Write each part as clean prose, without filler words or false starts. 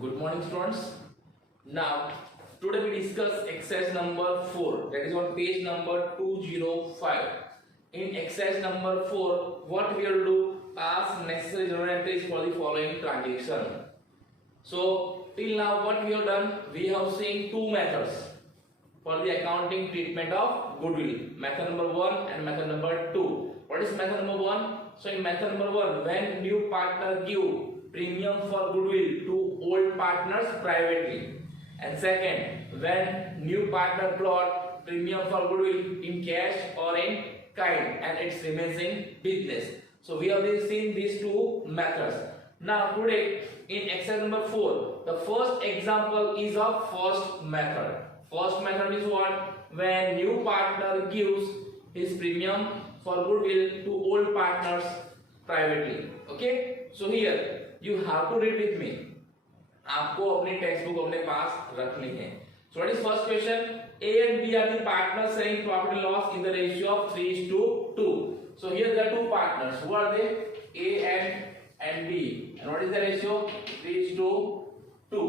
Good morning, students. Now, today we discuss exercise number 4, that is on page number 205. In exercise number 4, what we will do? Ask necessary journal entries for the following transaction. So, till now, what we have done? We have seen two methods for the accounting treatment of goodwill. Method number 1 and method number 2. What is method number 1? So, in method number 1, when new partner give premium for goodwill to old partners privately, and second, when new partner plot premium for goodwill in cash or in kind and it remains in business. So we have seen these two methods. Now today in exercise number 4, the first example is of first method. First method is what? When new partner gives his premium for goodwill to old partners privately. Okay, so here you have to read with me. आपको अपनी text book अपने पास रखनी है. So what is first question? A and B are the partners sharing profit and loss in the ratio of 3:2. So here there are two partners. Who are they? A and B. And what is the ratio? 3:2.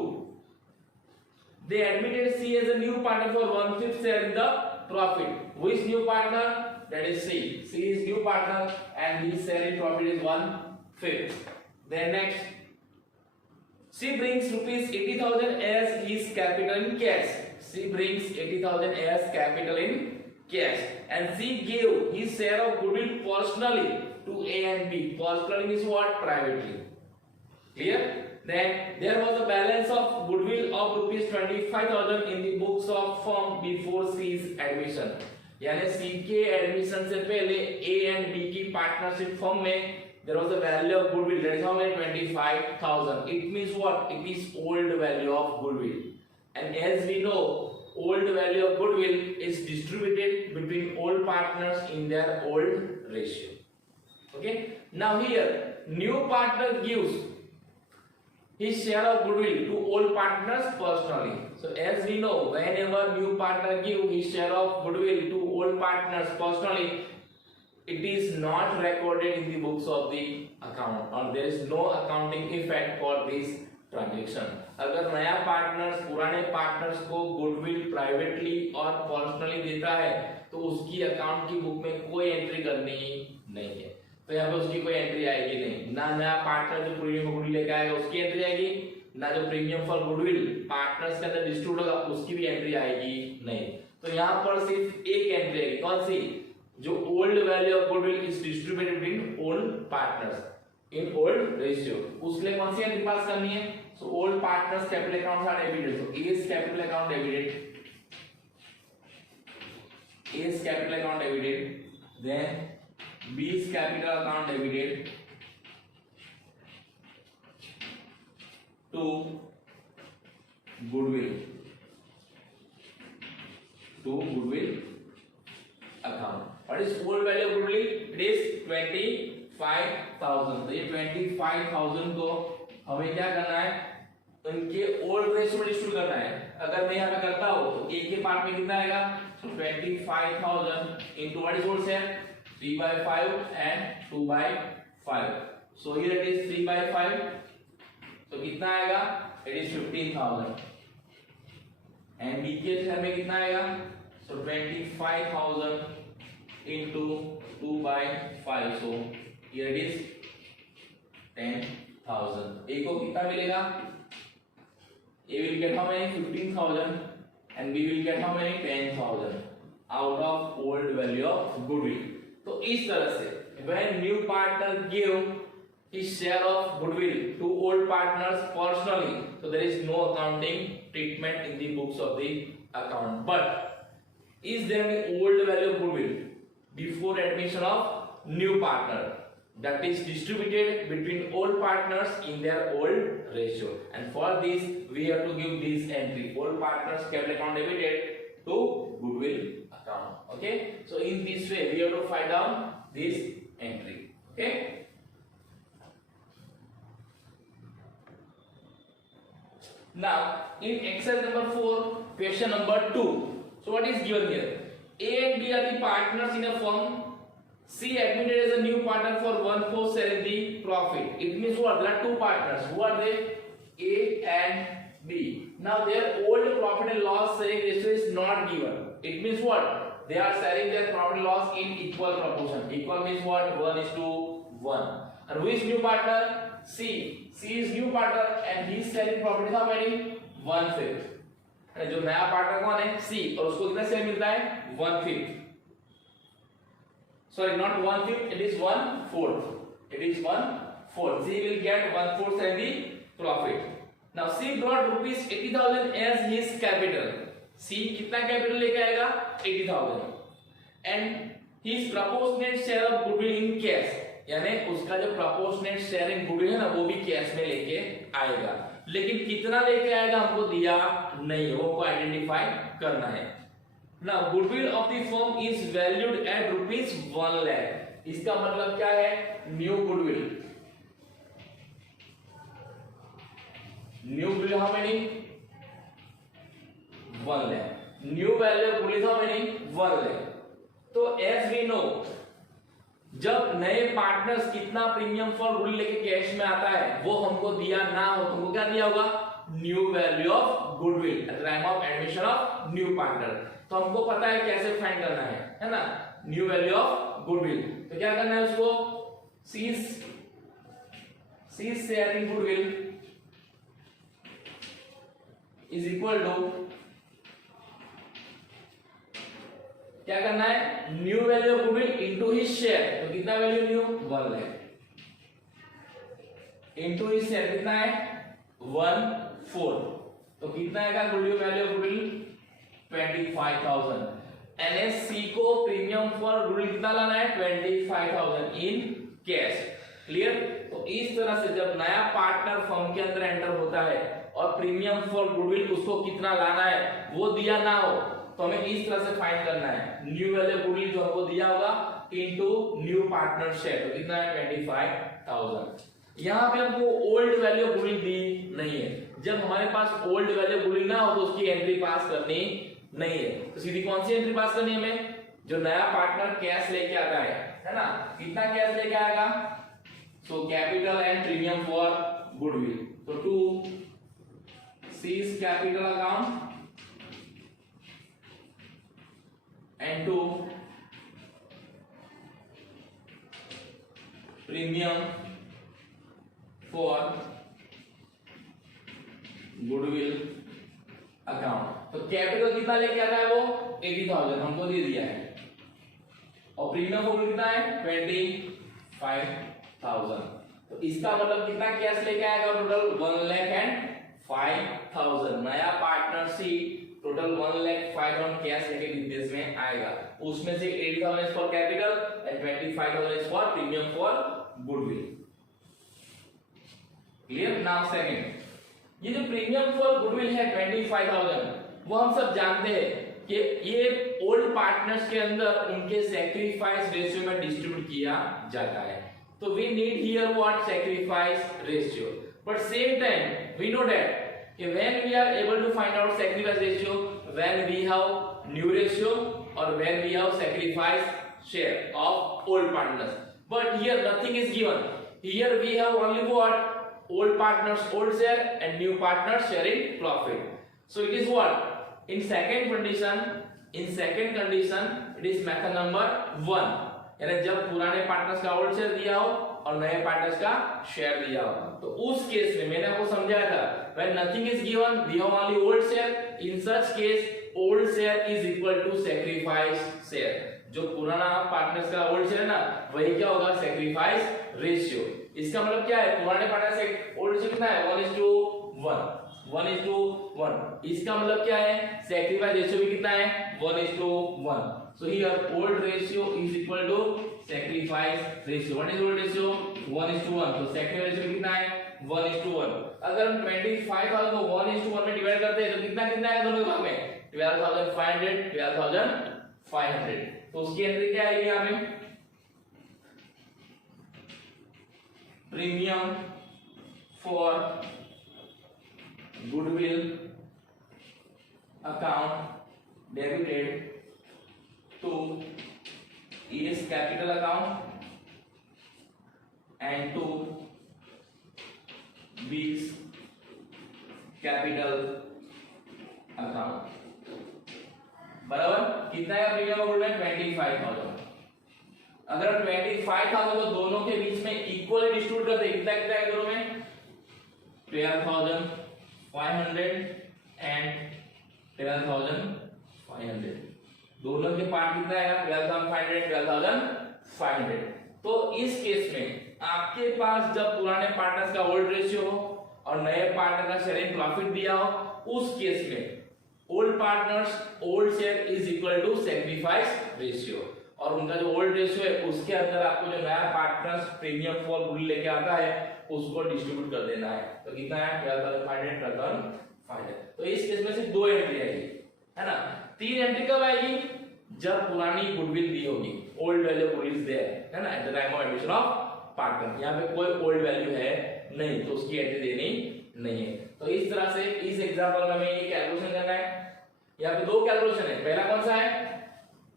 They admitted C as a new partner for 1/5 share in the profit. Who is new partner? That is C. C is new partner and his share in profit is 1/5. Then next, C brings rupees 80,000 as his capital in cash. C brings 80,000 as capital in cash, and C gave his share of goodwill personally to A and B. Personally means what? Privately. Clear? Then there was a balance of goodwill of rupees 25,000 in the books of firm before C's admission. यानी C के admission से पहले A and B की partnership firm में there was a value of goodwill, that is how many? 25,000. It means what? It is old value of goodwill, and as we know, old value of goodwill is distributed between old partners in their old ratio. Okay, now here new partner gives his share of goodwill to old partners personally. So as we know, whenever new partner give his share of goodwill to old partners personally, it is not recorded in the books of the account, or there is no accounting effect for this transaction. अगर नया partners पुराने partners को goodwill privately और personally देता है तो उसकी account की बुक में कोई एंट्री करनी नहीं है. तो यहाँ पे उसकी कोई एंट्री आएगी नहीं. ना नया पार्टनर जो प्रीमियम गुडविल लेकर आएगा उसकी एंट्री आएगी, ना जो प्रीमियम फॉर गुडविल पार्टनर्स के अंदर डिस्ट्रीब्यूट होगा उसकी भी एंट्री आएगी नहीं. तो यहाँ पर सिर्फ एक एंट्री आएगी. कौन सी? जो old value of goodwill is distributed between old partners in old ratio, उसके लिए कौन सी एंट्री पास करनी है? So old partners capital accounts are debited. So A's capital account debited, A's capital account debited, then B's capital account debited to goodwill account. What is old value of goodwill? It is 25,000. तो ये 25,000 को हमें क्या करना है? उनके old ratio में distribute करना है. अगर मैं यहाँ पे करता हूँ तो एक के पार्ट में कितना आएगा? So 25,000 into what is old share? 3/5 and 2/5. So here it is 3/5. तो कितना आएगा? It is 15,000. And B के share में कितना आएगा? So 25,000 into 2/5. So here it is 10,000. A को कितना मिलेगा? A will get how many? 15,000 and B will get how many? 10,000 out of old value of goodwill. तो इस तरह से when new partner give his share of goodwill to old partners personally, so there is no accounting treatment in the books of the account. But is there any old value of goodwill before admission of new partner that is distributed between old partners in their old ratio? And for this we have to give this entry: old partners capital account debited to goodwill account. Okay, so in this way we have to find out this entry. Okay, now in exercise number 4, question number 2. So what is given here? A and B are the partners in a firm. C admitted as a new partner for 1/4 share in the profit. It means what? There are two partners. Who are they? A and B. Now their old profit and loss sharing ratio is not given. It means what? They are sharing their profit and loss in equal proportion. Equal means what? 1:1. And who is new partner? C. C is new partner and he is sharing profit how many? 1/5. and जो नया partner कौन है? C. और उसको कितना share मिलता है? 1/5. Sorry, not 1/5. It is 1/4. It is 1/4. C will get 1/4 and the profit. Now C brought rupees 80,000 as his capital. C कितना कैपिटल लेके आएगा? 80,000. And his proportionate share of goodwill in cash. यानी उसका जो proportionate share in goodwill है ना वो भी कैश में लेके आएगा. लेकिन कितना लेके आएगा हमको दिया नहीं, वो को आइडेंटिफाई करना है. Now goodwill of the firm is valued at rupees 1 lakh. इसका मतलब क्या है? New goodwill. New goodwill how many? 1 lakh. New value of goodwill how many? 1 lakh. तो as we know, जब नए पार्टनर्स कितना प्रीमियम फॉर गुडविल लेके cash में आता है वो हमको दिया ना हो तो हमको क्या दिया होगा? New value of goodwill at the time of admission of new partner. तो हमको पता है कैसे फाइंड करना है ना? New value of goodwill. तो क्या करना है उसको? C's sharing goodwill is equal to क्या करना है? New value of goodwill into his share. तो कितना value new? 1 lakh into his share कितना है? 1/4. तो कितना आएगा goodwill value of goodwill? 25,000. NSC को प्रीमियम फॉर गुडविल कितना लाना है? 25,000 इन कैश. क्लियर? तो इस तरह से जब नया पार्टनर फर्म के अंदर एंटर होता है और प्रीमियम फॉर गुडविल उसको कितना लाना है वो दिया ना हो तो हमें इस तरह से फाइंड करना है. न्यू वैल्यू गुडविल जो हमको दिया होगा इनटू न्यू पार्टनर शेयर. तो कितना है? 25,000. यहाँ पे हमको ओल्ड वैल्यू गुडविल दी नहीं है. जब हमारे पास ओल्ड वैल्यू गुडविल ना हो तो उसकी एंट्री पास करनी नहीं है. तो सीधी कौन सी एंट्री पास करनी है हमें? जो नया पार्टनर कैश लेके आता है ना? कितना कैश लेके आएगा? So capital and premium for goodwill. तो to C's capital account and to premium for goodwill account. तो कैपिटल कितना लेके आ रहा है वो? 80,000 हमको दे दिया है और प्रीमियम फॉर कितना है? 25,000. तो इसका मतलब कितना कैश लेके आएगा? टोटल 1,05,000. नया पार्टनर सी टोटल 1,05,000 कैश लेके बिजनेस में आएगा. उसमें से 80,000 is for capital and 25,000 is for premium for goodwill. Clear? Now second, ये जो प्रीमियम फॉर गुडविल है 25,000 वो हम सब जानते हैं कि ये ओल्ड पार्टनर्स के अंदर उनके सैक्रिफाइस रेशियो में डिस्ट्रीब्यूट किया जाता है. तो we need here what? Sacrifice ratio. But same time we know that when we are able to find out sacrifice ratio when we have new ratio or when we have sacrifice share of old partners. But here nothing is given. Here we have only what? Old partners old share and new partners sharing profit. So it is what? In second condition it is method number 1. यानी जब पुराने partners का old share दिया हो और नए partners का share दिया हो तो उस केस में मैंने आपको समझाया था when nothing is given we have only old share. In such case old share is equal to sacrifice share. जो पुराना पार्टनर्स का ओल्ड शेयर है ना वही क्या होगा? Sacrifice ratio. इसका मतलब क्या है? पुराने पार्टनर से ओल्ड शेयर कितना है? 1:1. इसका मतलब क्या है? सैक्रिफाइस रेशियो भी कितना है? 1:1. So here old ratio is equal to sacrifice ratio. What is old ratio? 1:1. तो sacrifice ratio कितना है? 1:1. अगर हम 25,000 को 1:1 में डिवाइड करते हैं तो कितना आएगा दोनों के भाग में? 12,500, 12,500. तो उसकी एंट्री क्या आएगी यहाँ में? Premium for goodwill account debited to A's capital account and to B's capital account बराबर कितना है प्रीमियम ऑफ गुडविल 25,000। अगर 25,000 को दोनों के बीच में इक्वली डिस्ट्रीब्यूट करते कितना कितना है दोनों में 12,500 एंड 12,500 दोनों के पार्ट कितना आएगा 12,500 12,500। तो इस केस में आपके पास जब पुराने पार्टनर्स का ओल्ड रेशियो हो और नए पार्टनर का शेयरिंग प्रॉफिट दिया हो उस केस में old partners old share is equal to sacrifice ratio और उनका जो ओल्ड रेशियो है उसके अंदर आपको जो नया पार्टनर्स प्रीमियम फॉर गुडविल लेके आता है उसको डिस्ट्रीब्यूट कर देना है। तो कितना है 12,500 12,500। तो इस केस में सिर्फ 2 एंट्री आएगी है ना। 3 एंट्री कब आएगी जब पुरानी गुडविल दी होगी ओल्ड वैल्यू गुडविल देयर है ना eight the time of admission of partner. यहाँ पे कोई ओल्ड वैल्यू है नहीं तो उसकी एंट्री देनी नहीं है। तो इस तरह से इस एग्जांपल में हमें ये कैलकुलेशन करना है। यहाँ पे 2 कैलकुलेशन है। पहला कौन सा है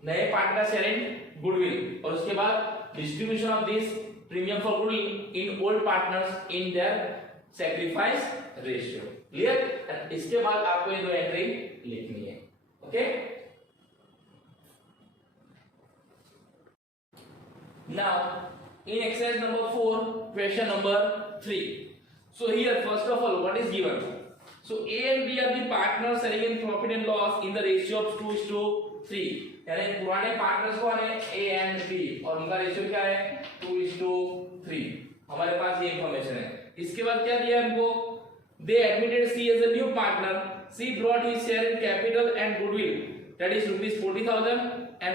नए पार्टनर शेयरिंग गुडविल और उसके बाद distribution of this premium for goodwill in old partners in their sacrifice ratio. Clear. इसके बाद आपको ये 2 एंट्री लिखनी है। Okay now in exercise number 4 question number 3 so here first of all what is given so A and B are the partners sharing in profit and loss in the ratio of 2:3 यानी पुराने partners कौन है A and B और उनका ratio क्या है 2:3 हमारे पास ये इंफॉर्मेशन है। इसके बाद क्या दिया हमको they admitted C as a new partner C brought his share in capital and goodwill that is ₹40,000 and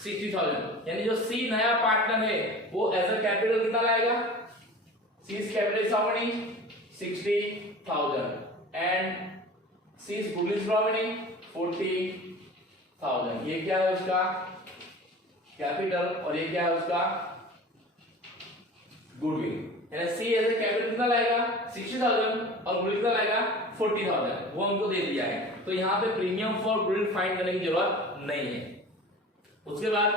₹60,000 यानी जो C नया पार्टनर है वो एज अ कैपिटल कितना लाएगा C's capital is how many 60,000 and C's goodwill is how many 40,000। ये क्या है उसका कैपिटल और ये क्या है उसका गुडविल यानी C एज अ कैपिटल कितना लाएगा 60,000 और गुडविल कितना लाएगा 40,000 वो हमको दे दिया है। तो यहाँ पे प्रीमियम फॉर गुडविल फाइंड करने की जरूरत नहीं है। उसके बाद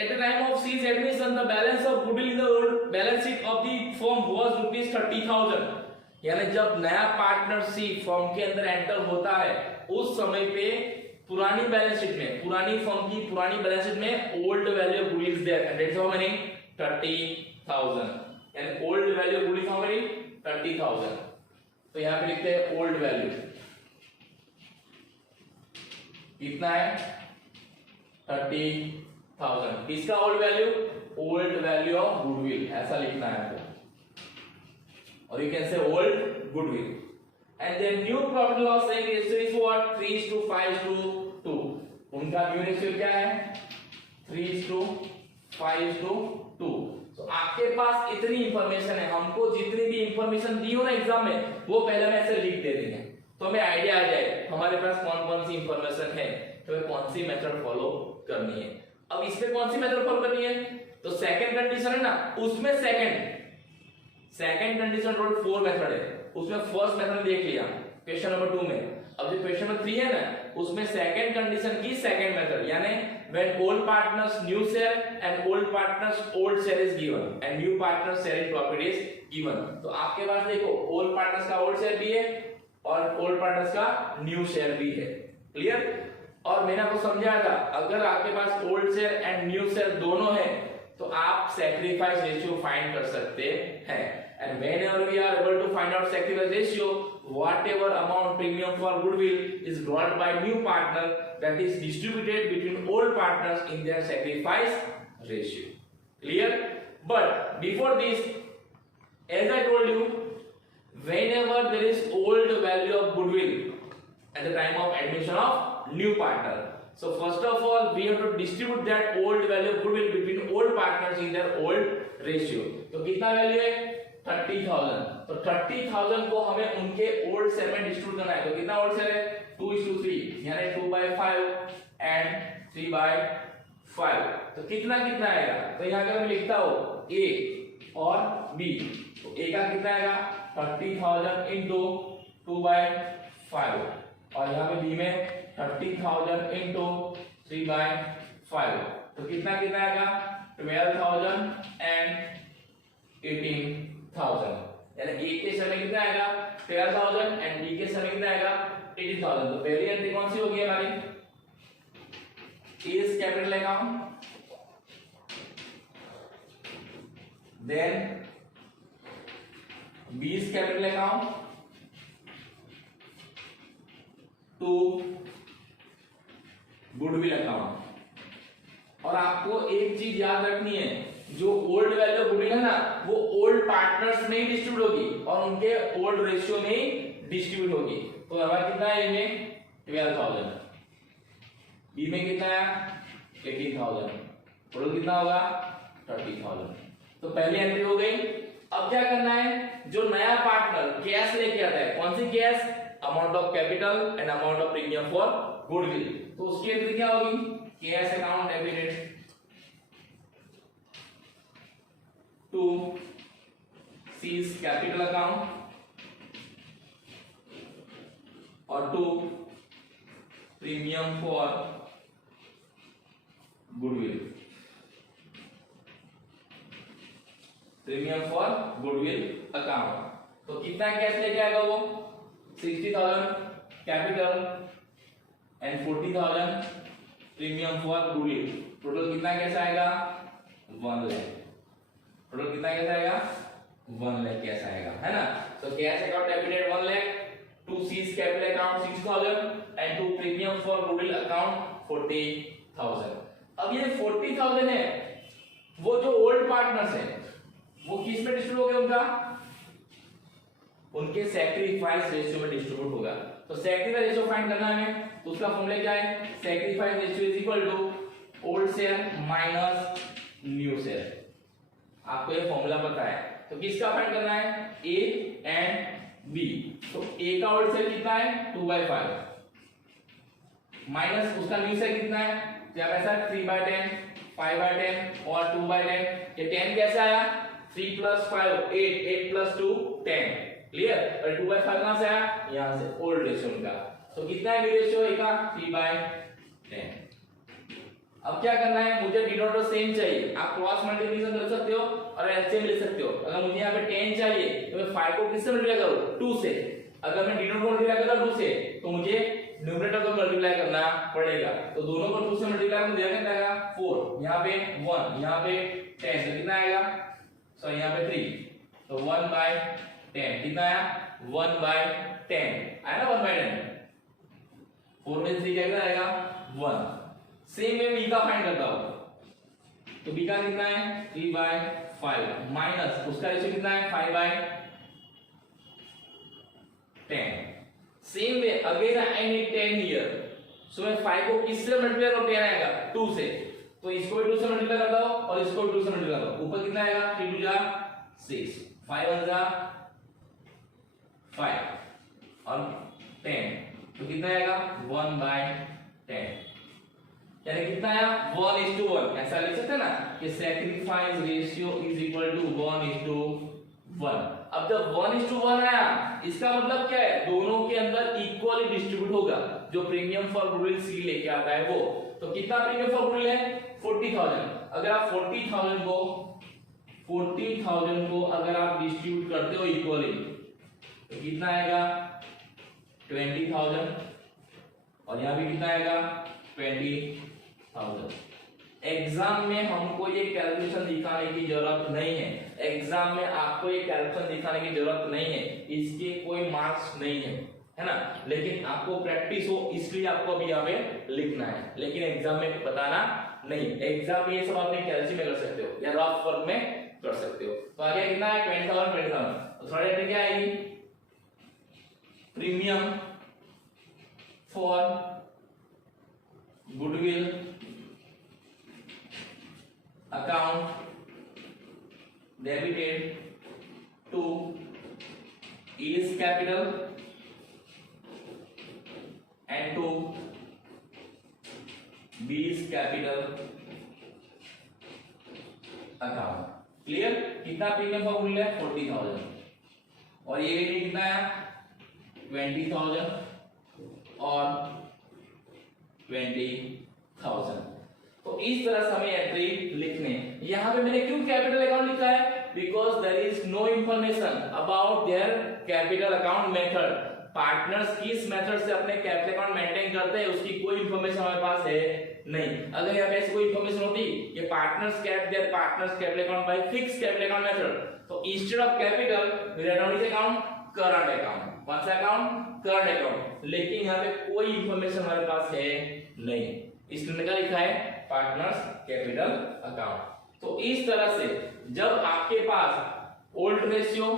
at the time of C's admission the balance of goodwill in the old balance sheet of the firm was ₹30,000 यानी जब नया पार्टनर C फर्म के अंदर एंटर होता है उस समय पे पुरानी बैलेंस शीट में पुरानी फर्म की पुरानी बैलेंस शीट में old value of goodwill is there and that's how many 30,000 यानी old value of goodwill how many 30,000। तो यहां पे लिखते हैं ओल्ड वैल्यू कितना है 30,000 किसका ओल्ड वैल्यू ऑफ गुडविल ऐसा लिखना है आपको और you can say old goodwill and then new profit loss sharing ratio is what 3:5:2 उनका न्यू रेशियो क्या है 3:5:2। तो आपके पास इतनी इंफॉर्मेशन है हमको जितनी भी इंफॉर्मेशन दी हो ना एग्जाम में वो पहले में ऐसे लिख देनी है तो हमें आइडिया आ जाए हमारे पास कौन कौन सी इंफॉर्मेशन है तो कौन सी मेथड फॉलो करनी है। अब इसमें कौन सी मेथड फॉलो करनी है तो सेकंड कंडीशन है ना उसमें सेकंड कंडीशन रोड 4 मेथड है उसमें फर्स्ट मेथड देख लिया क्वेश्चन नंबर 2 में। अब जो क्वेश्चन नंबर 3 है ना उसमें सेकंड कंडीशन की सेकंड मेथड यानी when old partners new share and old partners old share is given and new partners sharing profit is given। तो आपके पास देखो old partners का old share भी है और old partners का new share भी है। क्लियर। और मैंने आपको समझाया था अगर आपके पास old share and new share दोनों है तो आप सैक्रिफाइस रेशियो फाइंड कर सकते हैं and whenever we are able to find out sacrifice ratio whatever amount premium for goodwill is brought by new partner that is distributed between old partners in their sacrifice ratio. Clear. But before this as I told you whenever there is old value of goodwill at the time of admission of new partner so first of all we have to distribute that old value of goodwill between old partners in their old ratio। तो कितना value है 30,000 तो 30,000 को हमें उनके old share में distribute करना है। तो कितना ओल्ड शेयर है 2:3 यानी 2/5 एंड 3/5 तो कितना आएगा तो यहां अगर मैं लिखता हूं A और B तो A का कितना आएगा 30,000 into 2/5 और यहाँ पे B में 30,000 into 3/5 तो कितना आएगा 12,000 and 18,000 यानी ए के समय कितना आएगा 12,000 एंड बी के समय कितना आएगा 80,000। तो पहली एंट्री कौन सी होगी हमारी, A is capital account, then B is capital account, to goodwill account. और आपको एक चीज याद रखनी है, जो ओल्ड वैल्यू ऑफ गुडविल है ना वो ओल्ड पार्टनर्स में ही डिस्ट्रीब्यूट होगी और उनके ओल्ड रेशियो में ही डिस्ट्रीब्यूट होगी। तो हमारा कितना है, ए में 12,000, बी में कितना है 18,000, टोटल कितना होगा 30,000। तो पहली एंट्री हो गई। अब क्या करना है, जो नया पार्टनर कैश लेके आता है, कौन सी cash, amount of capital and amount of premium for goodwill, तो उसकी एंट्री क्या होगी, cash account debited to C's capital account और to premium for goodwill, premium for goodwill account. तो कितना कैश लेके आएगा वो, 60,000 capital and 40,000 premium for goodwill. Total कितना कैश आएगा 1 लाख। टोटल कितना कैश आएगा 1 लाख कैश आएगा, है ना। तो cash account debited 1 lakh, to C's capital account 60,000 and to premium for goodwill account 40,000। अब ये 40,000 है, वो जो ओल्ड पार्टनर्स है वो किस में डिस्ट्रीब्यूट हो गया, उनके सैक्रिफाइस रेशियो में डिस्ट्रीब्यूट होगा। तो सैक्रिफाइस रेशियो फाइंड करना है हमें, तो उसका फॉर्मूला क्या है, sacrifice ratio is equal to old share minus new share. आपको ये फॉर्मूला पता है। तो किसका फाइंड करना है, ए एंड बी। तो ए का ओल्ड शेयर कितना है 2/5 माइनस उसका न्यू शेयर कितना है, क्या पैसा 3/10, 5/10 और 2/10। ये 10 कैसे आया, 3 + 5 8, 8 + 2 10, क्लियर। और 2/5 कहां से आया, यहां से ओल्ड रेशियो का। तो कितना है रेशियो ए का 3/10। अब क्या करना है, मुझे डिनोमिनेटर सेम चाहिए। आप क्रॉस मल्टीप्लिकेशन कर सकते हो और एलसीएम ले सकते हो। अगर मुझे यहाँ पे 10 चाहिए तो मैं 5 को किससे मल्टीप्लाई करूं, 2 से। अगर मैं डिनोमिनेटर मल्टीप्लाई करता 2 से तो मुझे न्यूमरेटर को मल्टीप्लाई करना पड़ेगा। तो दोनों को 2 से मल्टीप्लाई करने कितना आएगा 4, यहाँ पे 1, यहाँ पे 10, तो कितना आएगा, सॉरी यहाँ पे 3, तो 1/10 कितना आया 1/10 आया ना, 1/10। 4 में 3 क्या आएगा 1। सेम में बी का फाइंड करता हूं, तो बी का कितना है 3/5 माइनस उसका रेशियो कितना है 5/10। Same way again I need 10 here, so मैं 5 को किससे मल्टीप्लाई करूं, 10 आएगा 2 से, तो इसको भी 2 से मल्टीप्लाई करता हूं और इसको भी 2 से मल्टीप्लाई करता हूं। ऊपर कितना आएगा 3 × 2 = 6, 5 × 1 = 5 और 10, तो कितना आएगा 1/10, यानी कितना आया 1:1। ऐसा लिख सकते हैं ना कि sacrifice ratio is equal to 1:1। अब जब 1:1 आया इसका मतलब क्या है, दोनों के अंदर इक्वली डिस्ट्रीब्यूट होगा। जो प्रीमियम फॉर गुडविल सी लेके आता है वो, तो कितना प्रीमियम फॉर गुडविल है 40,000। अगर आप 40,000 को अगर आप डिस्ट्रीब्यूट करते हो इक्वली तो कितना आएगा 20,000 और यहां भी कितना आएगा 20,000। एग्जाम में हमको ये कैलकुलेशन दिखाने की जरूरत नहीं है, एग्जाम में आपको ये कैलकुलेशन दिखाने की जरूरत नहीं है, इसके कोई मार्क्स नहीं है ना। लेकिन आपको प्रैक्टिस हो इसलिए आपको अभी यहाँ पे लिखना है, लेकिन एग्जाम में बताना नहीं। एग्जाम में ये सब आप कैलसी में कर सकते हो या रफ वर्क में कर सकते हो। तो आगे कितना है 20,000। तो थर्ड एंट्री क्या आएगी, premium for goodwill account debited to A's capital and to B's capital account। Clear. कितना प्रीमियम फॉर गुडविल है 40,000 और ये रेट कितना है 20,000 और 20,000। तो इस तरह से हमें एंट्री लिखने। यहां पे मैंने क्यों कैपिटल अकाउंट लिखा है, because there is no information about their capital account method. Partners किस मेथड से अपने कैपिटल अकाउंट मेंटेन करते हैं उसकी कोई इंफॉर्मेशन हमारे पास है नहीं। अगर यहाँ पे ऐसी कोई इंफॉर्मेशन होती कि partners cap their partners capital account by fix capital account method, तो instead of capital we write down this account current account. कौन सा अकाउंट? Current account. लेकिन यहाँ पे कोई इंफॉर्मेशन हमारे पास है नहीं, इसलिए क्या लिखा है? Partners capital account. तो इस तरह से जब आपके पास ओल्ड रेशियो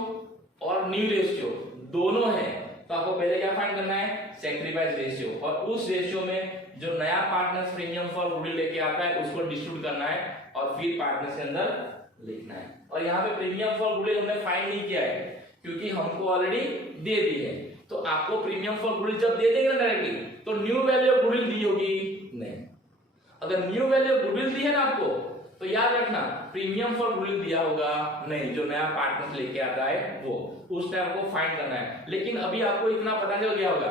और न्यू रेशियो दोनों है तो आपको पहले क्या फाइंड करना है? सैक्रिफाइस रेशियो, और उस रेशियो में जो नया पार्टनर्स प्रीमियम फॉर गुडविल लेके आता है उसको डिस्ट्रीब्यूट करना है और फिर पार्टनर्स के अंदर लिखना है। और यहाँ पे प्रीमियम फॉर गुडविल हमने फाइंड नहीं किया है क्योंकि हमको ऑलरेडी दे दी है। तो आपको प्रीमियम फॉर गुडविल जब दे देंगे ना डायरेक्टली, तो न्यू वैल्यू ऑफ गुडविल दी होगी नहीं। अगर न्यू वैल्यू ऑफ गुडविल दी है ना आपको, तो याद रखना प्रीमियम फॉर गुडविल दिया होगा नहीं, जो नया पार्टनर लेके आता है वो, उस टाइम को फाइंड करना है। लेकिन अभी आपको इतना पता चल गया होगा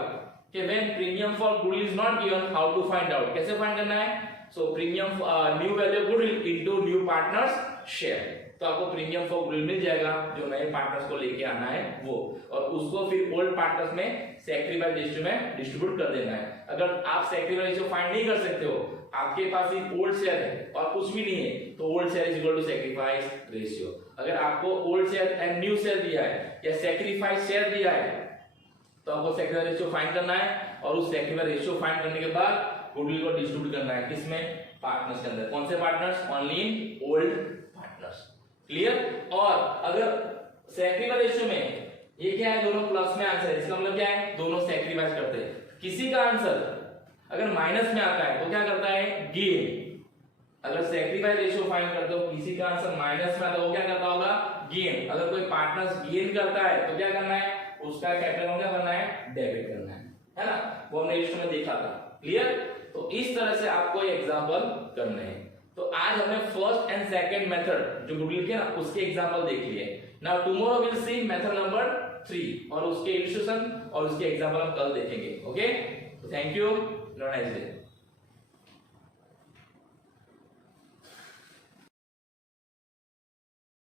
कि when premium for goodwill is not given, how to find out, कैसे फाइंड करना है? So premium new value of goodwill into new partner's share, तो आपको प्रीमियम फॉर गुडविल मिल जाएगा जो नए पार्टनर्स को लेके आना है वो, और उसको फिर ओल्ड पार्टनर्स में सैक्रिफाइस रेशियो में डिस्ट्रीब्यूट कर देना है। अगर आप सैक्रिफाइस रेशियो फाइंड नहीं कर सकते हो, आपके पास एक ओल्ड शेयर है और कुछ भी नहीं है, तो old share is equal to sacrifice ratio. अगर आपको old share and new share दिया है या सैक्रिफाइस शेयर दिया है, तो आपको सैक्रिफाइस रेशियो फाइंड करना है, और उस सैक्रिफाइस रेशियो फाइंड करने के बाद गुडविल को डिस्ट्रीब्यूट करना है किसमें? पार्टनर्स के अंदर। कौन से partners? Only in old partners. Clear? और अगर सैक्रिफाइस रेशियो में ये क्या है? दोनों प्लस में आंसर है, इसका मतलब क्या है? दोनों सैक्रिफाइस करते हैं। किसी का आंसर अगर माइनस में आता है तो क्या करता है? गेन। अगर सैक्रिफाइस रेशियो फाइंड करते हो, किसी का आंसर माइनस में आता है, वो क्या करता होगा? गेन। अगर कोई पार्टनर्स गेन करता है तो क्या करना है? उसका कैपिटल क्या करना है? डेबिट करना है ना? वो हमने रेशियो में देखा था। क्लियर? तो इस तरह से आपको ये एग्जांपल करने हैं। तो आज हमने फर्स्ट एंड सेकंड मेथड जो गुडविल के ना उसके एग्जांपल देख लिए। Now tomorrow will see method number 3 और उसके इलस्ट्रेशन और उसके एग्जांपल हम कल देखेंगे। Okay, thank you, have a nice day.